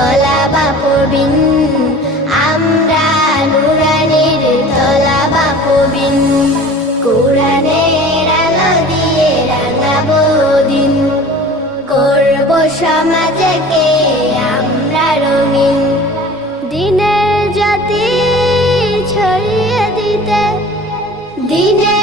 তলাবা পবিন, আমরা নুরানির তলাবা পবিন। কোরআনের আলো দিয়ে রাঙাবো দিন, করব সমাজকে আমরা রঙিন। দিনের জ্যোতি ছড়িয়ে দিতে, দিনের